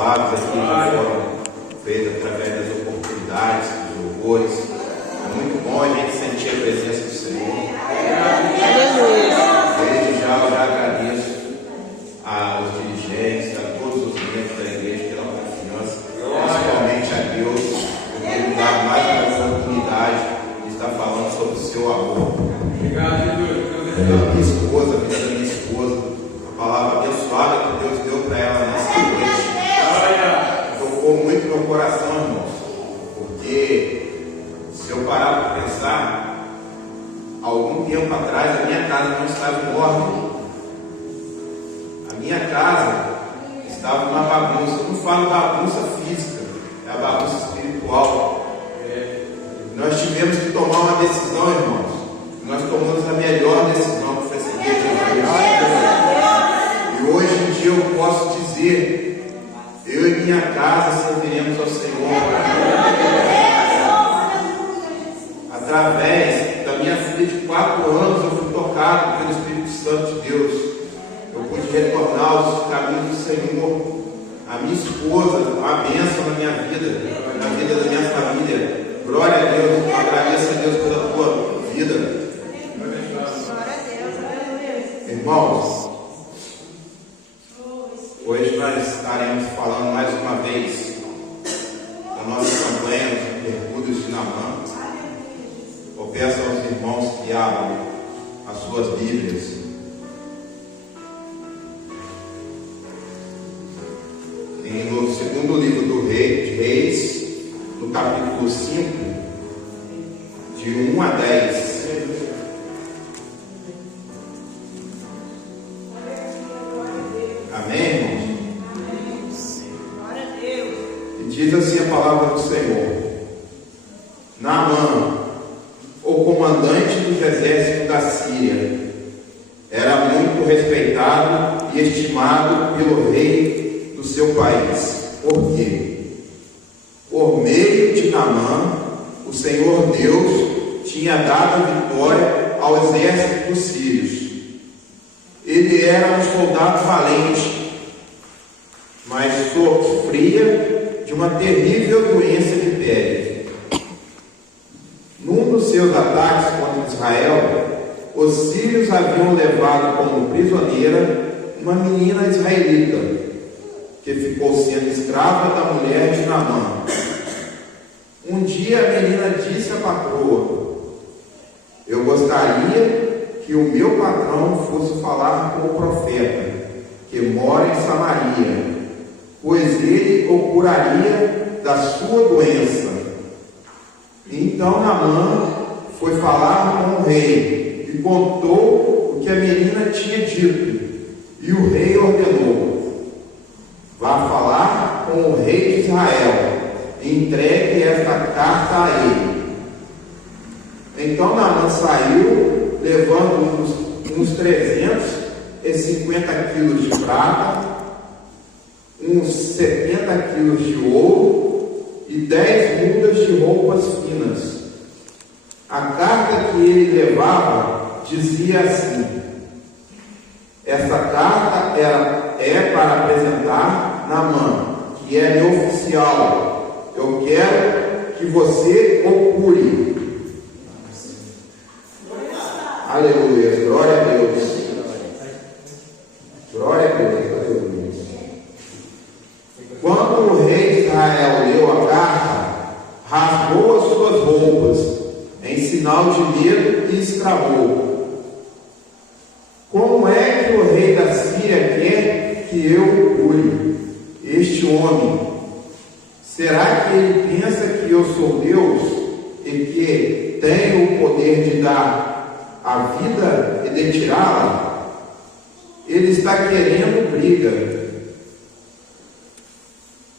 palavras aqui que foram feitas através das oportunidades, dos louvores. É muito bom a gente sentir a presença do Senhor. Desde já eu já agradeço aos dirigentes, a todos os membros da igreja pela confiança, principalmente a Deus, por ter me dado mais uma oportunidade de estar falando sobre o seu amor. Obrigado, Jesus. A minha esposa, a vida da minha esposa, a palavra abençoada que Deus deu para ela nessa noite, tocou muito no coração, irmãos, porque se eu parar para pensar, algum tempo atrás a minha casa não estava em ordem. A minha casa estava numa bagunça. Eu não falo bagunça física, é a bagunça espiritual. Nós tivemos que tomar uma decisão, irmãos. Nós tomamos a melhor decisão, que foi seguir Jesus. E hoje em dia eu posso dizer, eu e minha casa serviremos ao Senhor. Através da minha filha de 4 anos, eu fui tocado pelo Espírito Santo de Deus. Eu pude retornar aos caminhos do Senhor. A minha esposa, uma bênção na minha vida, na vida da minha família. Glória a Deus, eu agradeço a Deus pela tua vida. Irmãos, hoje nós estaremos falando mais uma vez da nossa campanha dos Mergulhos de Naamã. Eu peço aos irmãos que abram as suas Bíblias no segundo livro de Reis, no capítulo 5, de 1 a 10. Amém, irmãos? E diz assim a palavra do Senhor: Naamã, o comandante dos exércitos da Síria, era muito respeitado e estimado pelo rei do seu país. Por quê? Por meio de Naamã, o Senhor Deus tinha dado vitória ao exército dos sírios. Ele era um soldado valente, mas sofria de uma terrível doença de pele. Num dos seus ataques contra Israel, os sírios haviam levado como prisioneira uma menina israelita, que ficou sendo escrava da mulher de Naamã. Um dia a menina disse à patroa: eu gostaria que o meu patrão fosse falar com o profeta, que mora em Samaria, pois ele o curaria da sua doença. Então Naamã foi falar com o rei e contou o que a menina tinha dito. E o rei ordenou: vá falar com o rei de Israel, entregue esta carta a ele. Então Naamã saiu, levando uns 350 quilos de prata, uns 70 quilos de ouro e 10 mudas de roupas finas. A carta que ele levava dizia assim: essa carta é para apresentar Naamã, que é meu oficial. Eu quero que você o cure. Aleluia, glória a Deus. Glória a Deus, aleluia. Quando o rei de Israel leu a carta, rasgou as suas roupas, em sinal de medo, e exclamou: como é que o rei da Síria quer que eu o cure? Este homem, será que ele pensa que eu sou Deus e que tenho o poder de dar a vida e de tirá-la? Ele está querendo briga.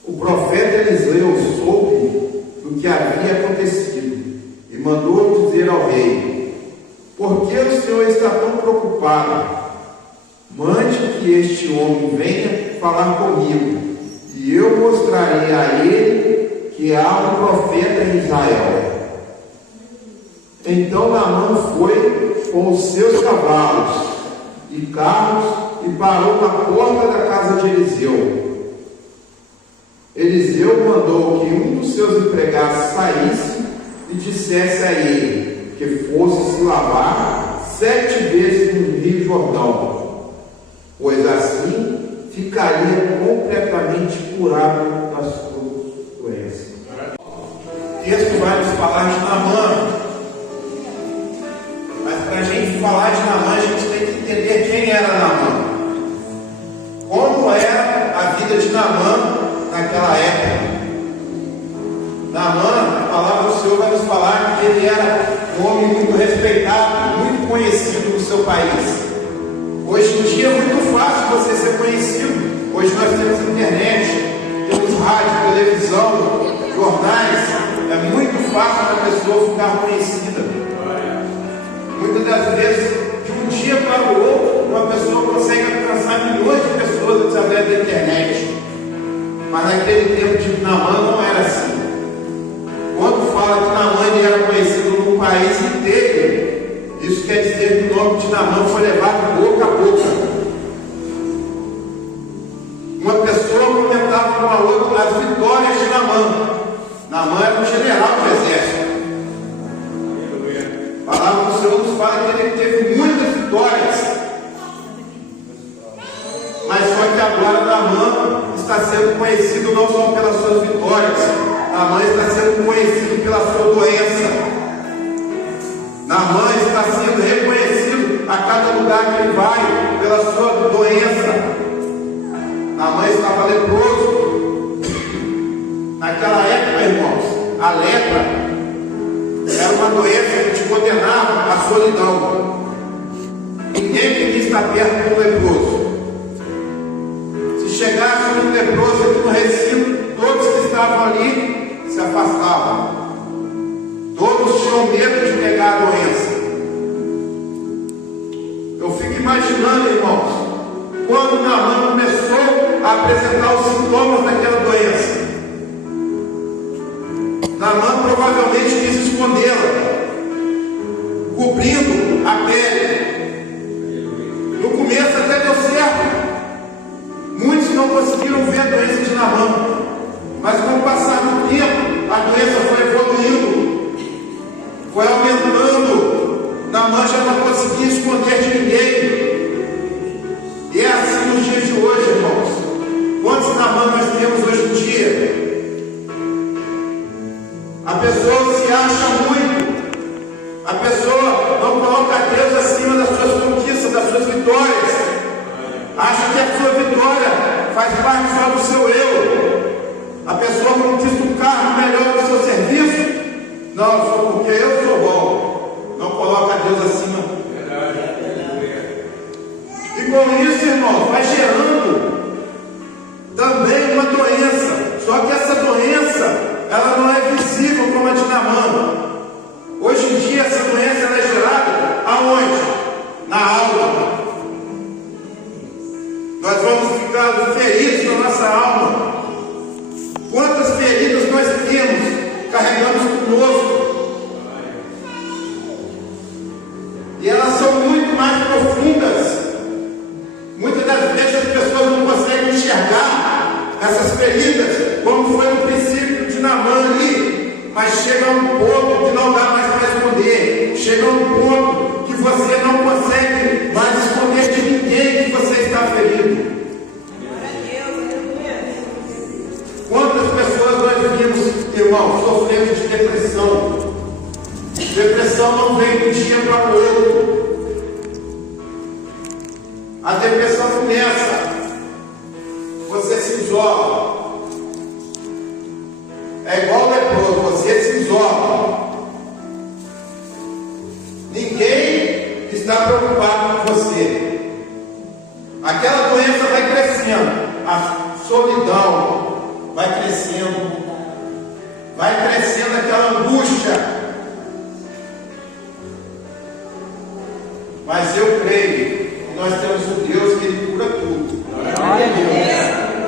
O profeta Eliseu soube do que havia acontecido e mandou dizer ao rei: por que o senhor está tão preocupado? Mande que este homem venha falar comigo, e eu mostrarei a ele que há um profeta em Israel. Então Naamã foi com os seus cavalos e carros e parou na porta da casa de Eliseu. seus empregados saísse e dissesse a ele que fosse se lavar 7 vezes no Rio Jordão, pois assim ficaria completamente curado das suas doenças. O texto vai nos falar de Naamã, mas para a gente falar de Naamã, a gente tem que entender quem era Naamã, como era a vida de Naamã naquela época. Naamã, a palavra do Senhor vai nos falar que ele era um homem muito respeitado, muito conhecido no seu país. Hoje em dia é muito fácil você ser conhecido. Hoje nós temos internet, temos rádio, televisão, jornais. É muito fácil para a pessoa ficar conhecida. Muitas das vezes, de um dia para o outro, uma pessoa consegue alcançar milhões de pessoas através da internet. Mas naquele tempo de Naamã não era assim. Quando fala que Naamã ele era conhecido no país inteiro, isso quer dizer que o nome de Naamã foi levado boca a boca. Uma pessoa comentava com a outra as vitórias de Naamã. Naamã era um general do exército. A palavra do Senhor nos fala que ele teve muitas vitórias. Mas só que agora Naamã está sendo conhecido não só pelas suas vitórias, Naamã está sendo conhecido pela sua doença. Naamã está sendo reconhecido a cada lugar que ele vai pela sua doença. Naamã estava leproso. Naquela época, irmãos, a lepra era uma doença que te condenava à solidão. Ninguém queria estar perto de um leproso. Se chegasse um leproso aqui no recinto, todos que estavam ali se afastavam. Todos tinham medo de pegar a doença. Eu fico imaginando, irmãos, quando Naamã começou a apresentar os sintomas daquela doença. Naamã provavelmente quis escondê-la, cobrindo a pele. No começo até deu certo. Muitos não conseguiram ver a doença de Naamã, mas com o passar do tempo, a doença foi evoluindo, foi aumentando. Naamã já não conseguia esconder de ninguém. E é assim nos dias de hoje, irmãos. Quantos Naamã nós temos hoje em dia? A pessoa se acha muito. A pessoa não coloca Deus acima das suas conquistas, das suas vitórias. Acha que a sua vitória faz parte só do seu eu. A pessoa conquista um carro melhor do seu serviço. Não, só porque eu sou bom. Não coloca Deus acima. E com isso, irmão, vai gerando também uma doença. Só que essa doença, ela não é visível como a de Naamã. Hoje em dia essa doença ela é gerada aonde? Na alma. Nós vamos ficar feridos na nossa alma. Quantas feridas nós temos, carregamos conosco. E elas são muito mais profundas. Muitas das vezes as pessoas não conseguem enxergar essas feridas, como foi no princípio de Naamã ali, mas chega a um ponto que não dá mais para esconder. Chega a um ponto que você não consegue mais esconder de ninguém que você está ferido. Quantas pessoas nós vimos, irmão, sofrendo de depressão? Depressão não vem de um dia para o outro. A depressão começa, você se isola. É igual leproso, você se isola. Ninguém está preocupado com você. Aquela doença vai crescendo, a solidão vai crescendo aquela angústia. Mas eu creio que nós temos um Deus que Ele cura tudo.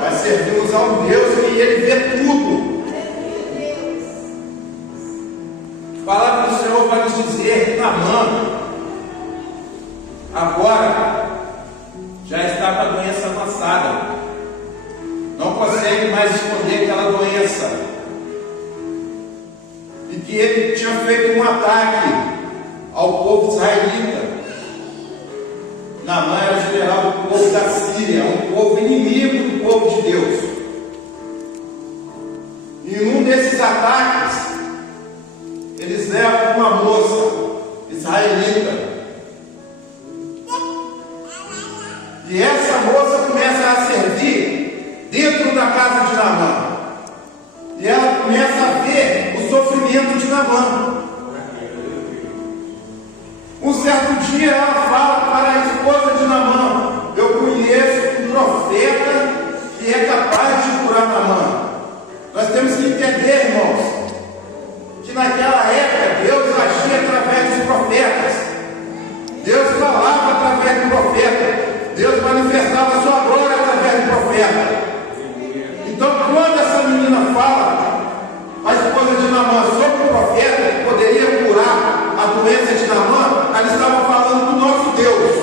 Nós servimos a um Deus que Ele vê tudo. A palavra do Senhor vai nos dizer que Naamã agora já está com a doença avançada. Não consegue mais esconder aquela doença. que ele tinha feito um ataque ao povo israelita. Naamã era general do povo da Síria, um povo inimigo do povo de Deus. E num desses ataques, eles levam uma moça israelita. E essa moça começa a servir dentro da casa de Naamã. E ela começa a ver o sofrimento de Naamã. Um certo dia ela fala para a esposa de Naamã: eu conheço um profeta que é capaz de curar Naamã. Nós temos que entender, irmãos, que naquela época Deus agia através dos profetas. Deus falava através do profeta. Deus manifestava a sua glória através do profeta. Então, quando essa menina fala, a esposa de Naamã, sobre o profeta que poderia curar a doença de Naamã, ela estava falando do nosso Deus.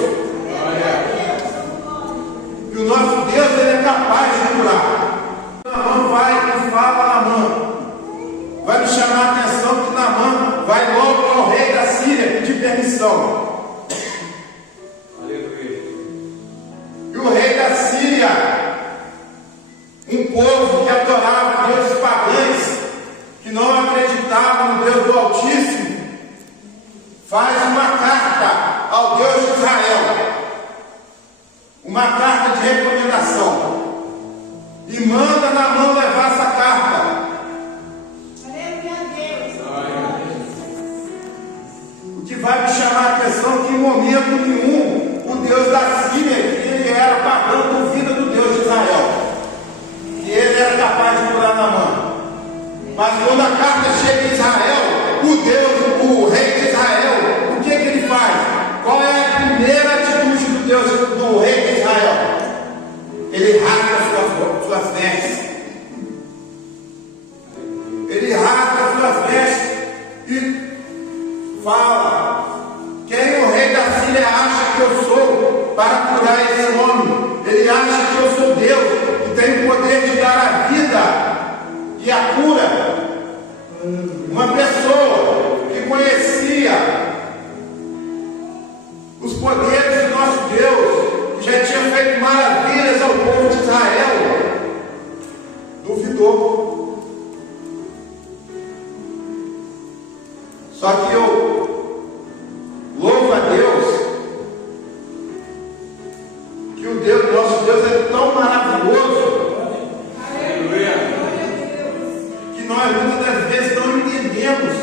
E o nosso Deus, ele é capaz de curar. Naamã vai e fala a Naamã. Vai me chamar a atenção que Naamã vai logo ao rei da Síria pedir permissão. E o rei da Síria, um povo que adorava deuses pagãos, que não acreditava no Deus do Altíssimo, faz uma carta ao Deus de Israel, uma carta de recomendação, e manda Naamã levar essa carta. O que vai me chamar a atenção é que em momento nenhum o Deus da Síria, que ele era pagão, duvida do Deus de Israel, que ele era capaz de curar Naamã. Mas quando a carta chega em Israel, o rei de Israel, o que ele faz? Qual é a primeira atitude do rei de Israel? Ele rasga suas vestes. Ele rasga suas vestes e fala: quem o rei da Síria acha que eu sou para curar esse homem? Ele acha que eu sou Deus, que tem o poder de dar a vida e a cura. Uma pessoa que conhecia os poderes do nosso Deus, que já tinha feito maravilhas ao povo de Israel, duvidou. Só que eu louvo a Deus que o Deus, nosso Deus, é tão maravilhoso que nós muitas das vezes não entendemos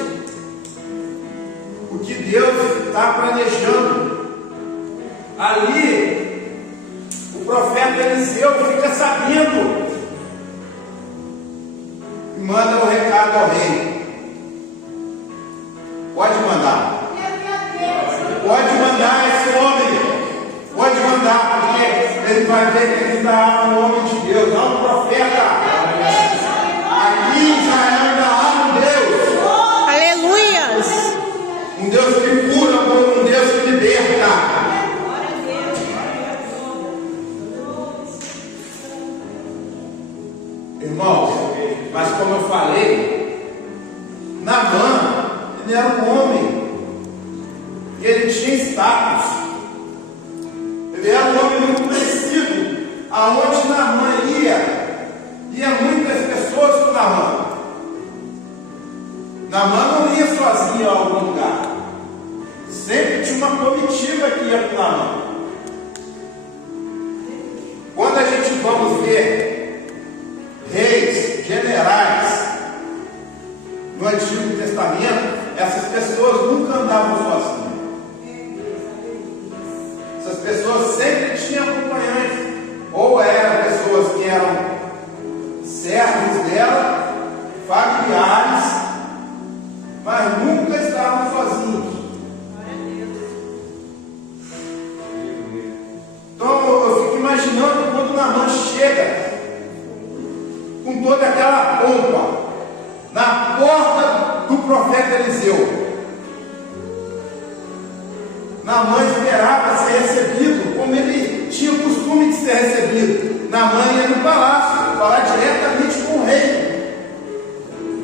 o que Deus está planejando. Ali, o profeta Eliseu fica sabendo e manda um recado ao rei. Pode mandar. Pode mandar esse homem. Pode mandar, porque ele vai ver que ele está no nome de Deus. Há um profeta. Aqui em Israel ainda há um Deus. Aleluias. Um Deus que cura, um Deus que liberta. Irmãos, mas como eu falei, Naamã, ele era um homem, e ele tinha status, ele era um homem muito conhecido. Aonde Naamã ia muitas pessoas com Naamã. Naamã não ia sozinho a algum lugar, sempre tinha uma comitiva que ia com Naamã. Quando a gente vamos ver reis, generais no Antigo Testamento, essas pessoas nunca andavam sozinhas. Essas pessoas sempre tinham acompanhantes, ou eram pessoas que eram servos dela, familiares, mas nunca estavam sozinhos. Então eu fico imaginando quando Naamã chega com toda aquela pompa na porta do profeta Eliseu. Naamã esperava ser recebido como ele tinha o costume de ser recebido. Naamã ia no palácio falar diretamente com o rei.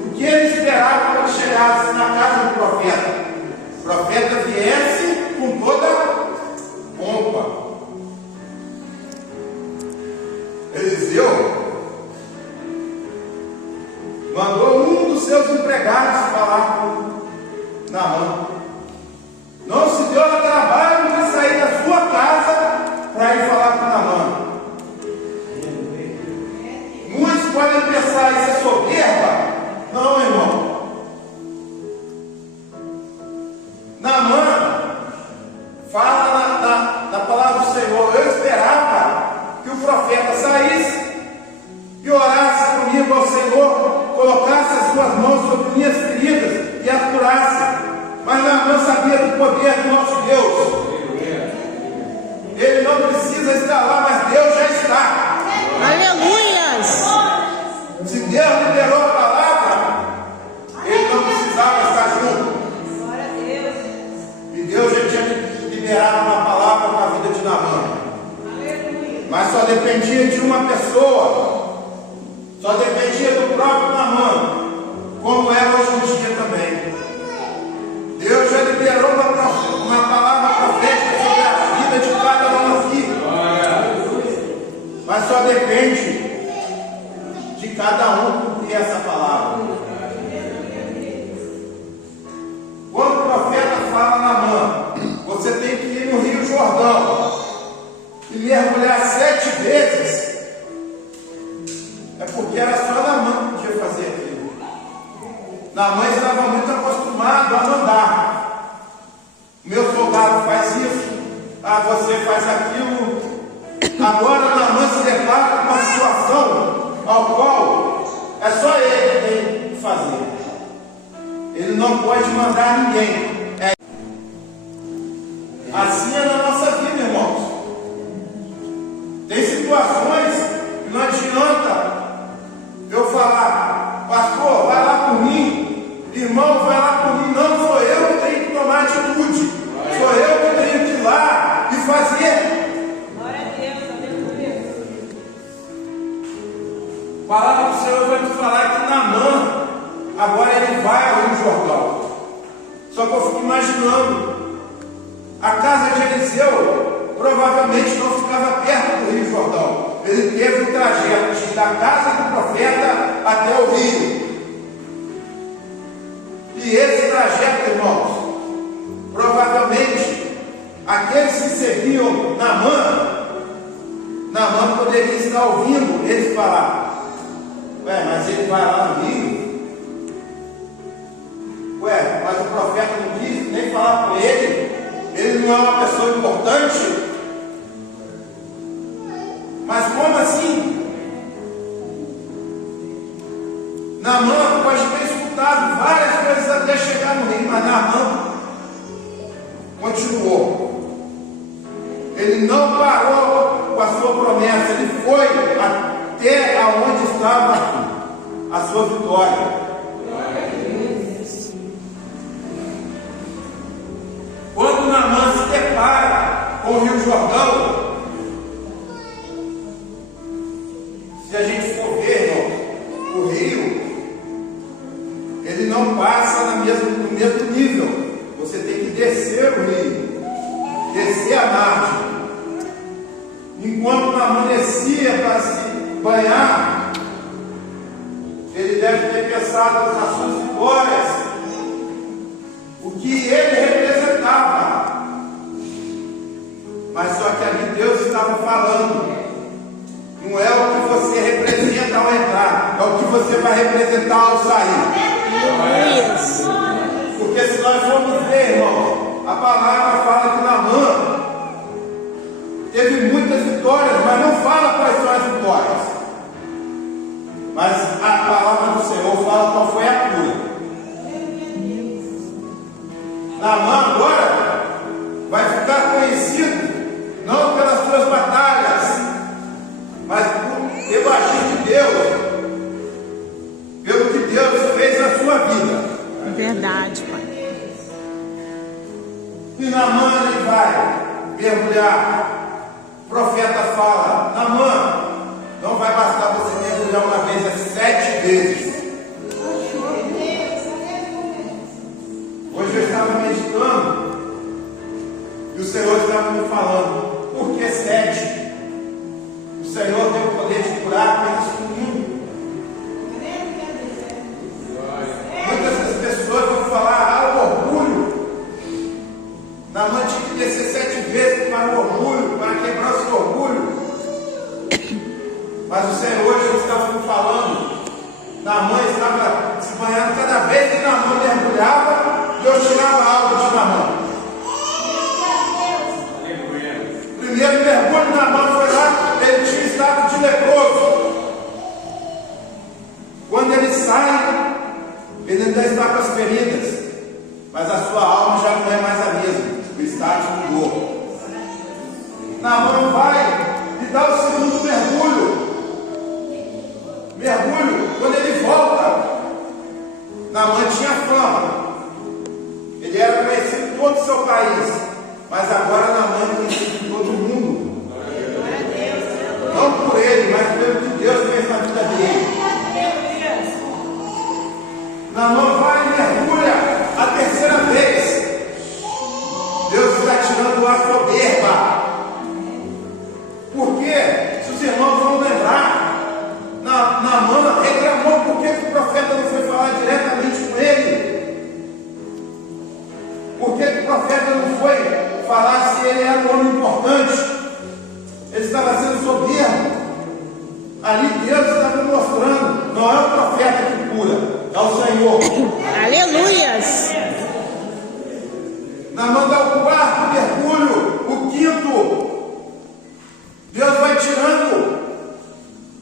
O que ele esperava quando chegasse chegasse na casa do profeta, o profeta viesse com toda pompa. Eliseu mandou um dos seus empregados falar com Naamã. Não se deu ao trabalho de sair da sua casa para ir falar com Naamã. Muitos podem pensar, isso é soberba. Não, irmão. Naamã fala na palavra do Senhor: eu esperava que o profeta saísse e orasse comigo ao Senhor, colocasse as suas mãos sobre minhas feridas e as curasse. Mas Naamã sabia do poder do nosso Deus. Ele não precisa estar lá, mas Deus já está. Aleluias! Se Deus liberou a palavra, ele não precisava estar junto. E Deus já tinha liberado uma palavra para a vida de Naamã. Mas só dependia de uma pessoa. Só dependia do próprio Naamã, como é hoje em dia também. Deus já liberou uma palavra profética sobre a vida de cada um aqui. Mas só depende de cada um cumprir essa palavra. Quando o profeta fala na mão, você tem que ir no Rio Jordão e mergulhar 7 vezes. É porque era só Naamã que podia fazer aquilo. Naamã estava muito acostumado a mandar. Meu soldado faz isso, você faz aquilo. Agora Naamã se depara com uma situação ao qual é só ele que tem que fazer. Ele não pode mandar ninguém. Assim é na nossa vida, irmãos. Tem situações que não adianta eu falar: pastor, vai lá por mim, irmão, vai lá por mim. Não, sou eu que tenho que tomar atitude. Sou eu que tenho que ir lá e fazer. Glória a Deus, aleluia. A palavra do Senhor vai nos falar que Naamã, agora ele vai ao Rio Jordão. Só que eu fico imaginando, a casa de Eliseu provavelmente não ficava perto do Rio Jordão. Ele teve um trajeto da casa do profeta até o rio. E esse trajeto, irmãos, provavelmente aqueles que seguiam Naamã poderia estar ouvindo eles falar: ué, mas ele vai lá no rio? Ué, mas o profeta não quis nem falar com ele? Ele não é uma pessoa importante? Mas como assim? Naamã pode ter escutado várias coisas até chegar no rio, mas Naamã continuou. Ele não parou com a sua promessa, ele foi até aonde estava a sua vitória. Quando Naamã se depara com o Rio Jordão, se a gente for ver, irmão, o rio, ele não passa no mesmo nível. Você tem que descer o rio, descer a margem. Enquanto Naamã descia para se banhar, ele deve ter pensado nas suas vitórias, o que ele representava. Mas só que ali Deus estava falando: não é o que você representa ao entrar, é o que você vai representar ao sair. Isso. Porque se nós formos ver, irmão, a palavra fala que Naamã teve muitas vitórias, mas não fala quais são as vitórias. Mas a palavra do Senhor fala qual foi a cura. Naamã agora vai ficar conhecido não pelas suas batalhas, mas pelo agir de Deus, pelo que Deus fez na sua vida. É verdade, Pai. E Naamã ele vai mergulhar. O profeta fala: Naamã, não vai bastar você mergulhar uma vez, é 7 vezes. Mas o Senhor hoje estava falando. Naamã estava se banhando. Cada vez que Naamã mergulhava, Deus tirava algo de Naamã. O primeiro mergulho de Naamã foi lá, ele tinha estado de leproso. Quando ele sai, ele ainda está com as feridas, mas a sua alma já não é mais a mesma. O estágio mudou. Naamã vai e dá o segundo mergulho. Quando ele volta, Naamã tinha fama. Ele era conhecido em todo o seu país, mas agora Naamã é conhecido em todo o mundo. Não por ele, mas pelo que Deus fez na vida dele. Naamã vai e mergulha a terceira vez. Deus está tirando a soberba. Por quê? Se os irmãos vão lembrar, Naamã reclamou porque o profeta não foi falar diretamente com ele. Por que o profeta não foi falar se ele era um homem importante? Ele estava sendo soberbo. Ali Deus estava mostrando, não é o profeta que cura, é o Senhor. Aleluias. Naamã dá o quarto mergulho, o quinto. Deus vai tirando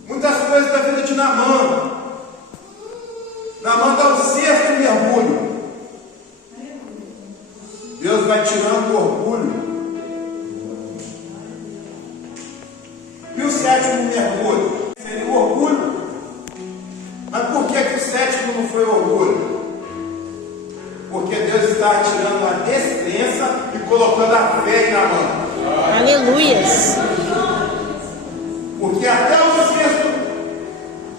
muitas coisas da vida de Naamã. Naamã dá o sexto mergulho. Deus vai tirando o orgulho. E o sétimo mergulho? Seria o orgulho. Mas por que o sétimo não foi o orgulho? Porque Deus está tirando a descrença e colocando a fé em Naamã. Aleluias. Porque até o sexto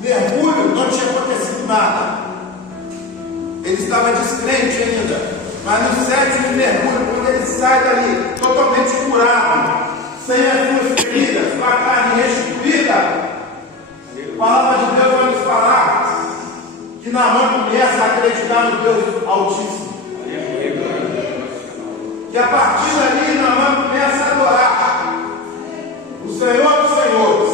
mergulho não tinha acontecido nada. Ele estava descrente ainda. Mas no sétimo mergulho, quando ele sai dali, totalmente curado, sem as suas feridas, com a carne restituída, a palavra de Deus vai nos falar que Naamã começa a acreditar no Deus Altíssimo. Que a partir dali Naamã começa a adorar o Senhor dos Senhores.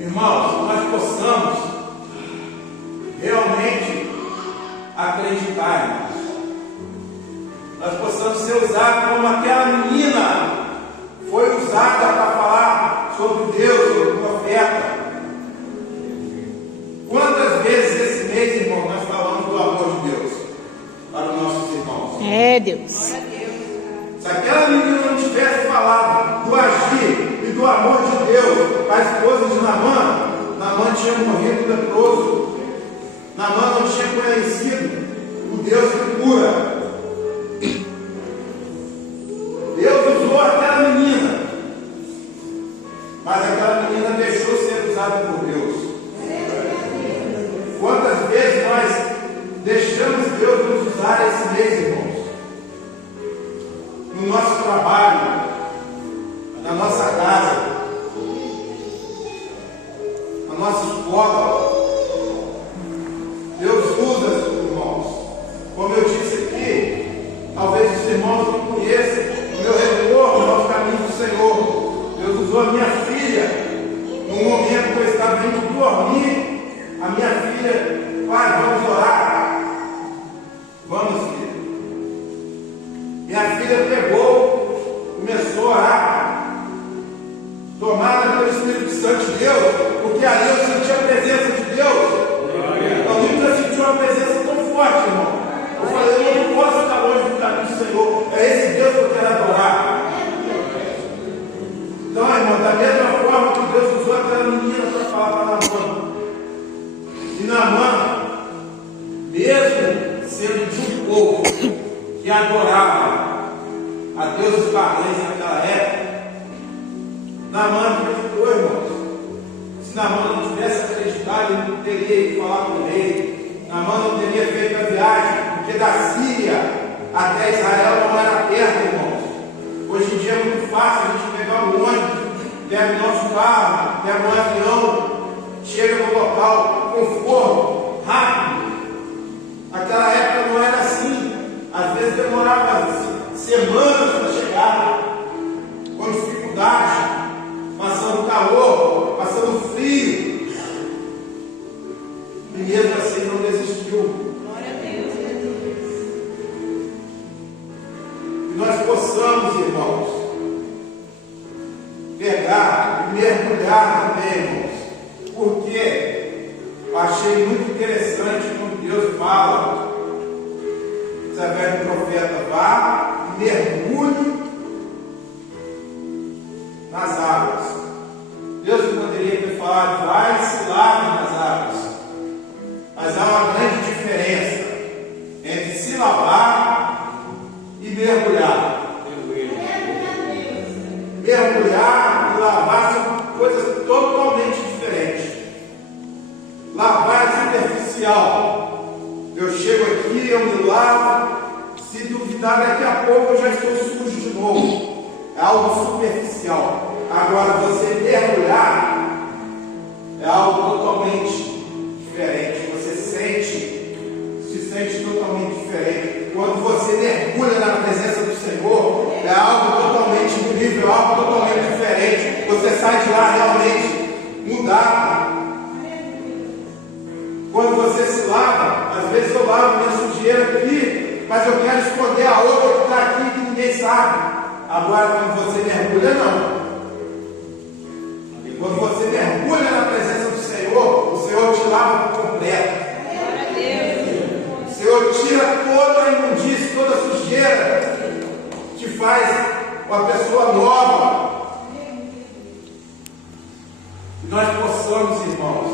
Irmãos, nós possamos realmente acreditar, irmãos. Nós possamos ser usados como aquela menina foi usada para falar sobre Deus, sobre o profeta. Quantas vezes esse mês, irmão, nós falamos do amor de Deus para os nossos irmãos? É, Deus. Se aquela menina não tivesse falado do agir e do amor de Deus, a esposa de Naamã, Naamã tinha morrido leproso. Naamã não tinha conhecido o Deus que cura. Deus usou aquela menina, mas aquela menina deixou ser usada por Deus. Quantas vezes nós deixamos Deus nos usar esse mês, irmãos? No nosso trabalho, na nossa casa, na nossa escola. Deus usa, irmãos. Como eu disse aqui, talvez os irmãos não conheçam o meu retorno aos caminhos do Senhor. Deus usou a minha filha num momento que eu estava indo dormir. A minha filha, pai, vamos orar. Vamos, filha. Minha filha pegou, começou a orar, tomada pelo Espírito Santo de Deus, porque ali eu senti a presença de Deus. Eu nunca senti uma presença tão forte, irmão. Eu falei, eu não posso ficar longe do caminho do Senhor. É esse Deus que eu quero adorar. Então, irmão, da mesma forma que Deus usou aquela menina para falar para Naamã. E Naamã, mesmo sendo de um povo que adorava a deuses pagãos naquela época, Naamã acreditou, irmãos. Se Naamã não tivesse acreditado, ele não teria ido falar com o rei. Naamã não teria feito a viagem, porque da Síria até Israel não era perto, irmãos. Hoje em dia é muito fácil a gente pegar um ônibus, pega o nosso carro, pega um avião, chega no local, conforto, rápido. Naquela época não era assim. Às vezes demorava semanas para chegar, com dificuldade, passando mergulhar também, irmãos. Porque eu achei muito interessante quando Deus fala, através do profeta, vá e mergulhe nas águas. Deus poderia ter falado, vai e se lave nas águas. Mas há uma grande diferença entre se lavar e mergulhar. Mergulhar e lavar são coisas totalmente diferentes. Lavar é superficial. Eu chego aqui, eu me lavo. Se duvidar, daqui a pouco eu já estou sujo de novo. É algo superficial. Agora, você mergulhar é algo totalmente diferente. Você se sente totalmente diferente. Quando você mergulha na presença do Senhor, é algo totalmente incrível, algo totalmente diferente. Você sai de lá realmente mudado. Quando você se lava, às vezes eu lavo minha sujeira aqui, mas eu quero esconder a outra que está aqui que ninguém sabe. Agora, quando você mergulha, não. E quando você mergulha na presença do Senhor, o Senhor te lava por completo. O Senhor tira toda a imundície, toda a sujeira, te faz uma pessoa nova. Que nós possamos, irmãos,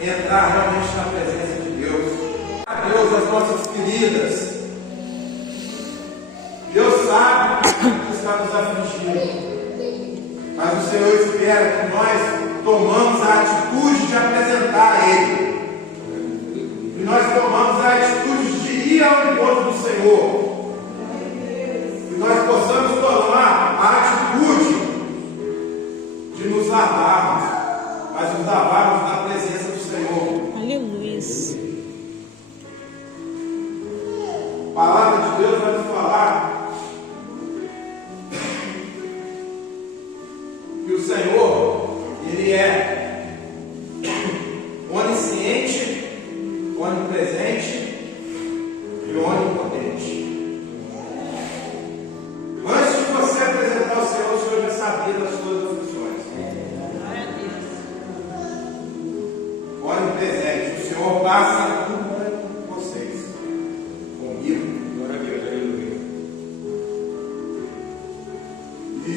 entrar realmente na presença de Deus. A Deus, as nossas feridas. Deus sabe o que está nos afligindo. Mas o Senhor espera que nós tomamos a atitude de apresentar a Ele. Que nós tomamos a atitude de ir ao encontro do Senhor. Que nós possamos tomar a atitude de nos lavarmos, mas nos lavarmos na presença do Senhor. Aleluia. A palavra de Deus vai nos falar que o Senhor, Ele é onisciente, onipresente e onipotente. Antes de você apresentar o Senhor já sabia das suas aflições. Onipresente, o Senhor passa por vocês, comigo. E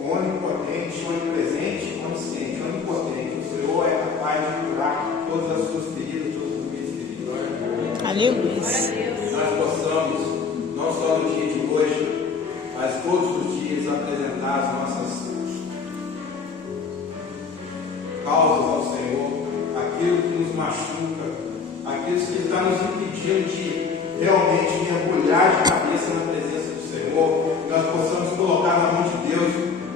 onipotente, onipresente, onisciente, onipotente. O Senhor é capaz de curar todas as suas feridas, todas as minhas feridas. Aleluia. Que nós possamos, não só no dia de hoje, mas todos os dias apresentar as nossas causas ao Senhor, aquilo que nos machuca, aquilo que está nos impedindo de realmente mergulhar de cabeça na presença do Senhor, que nós possamos colocar na mão de Deus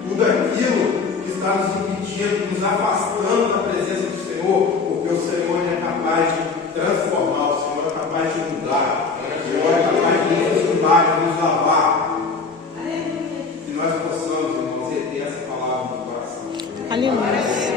tudo aquilo que está nos impedindo, nos afastando da presença do Senhor, porque o Senhor é capaz de transformar, o Senhor é capaz de mudar, o Senhor é capaz de nos limpar, de nos lavar. Que nós possamos, irmãos, ter essa palavra no coração. Aleluia.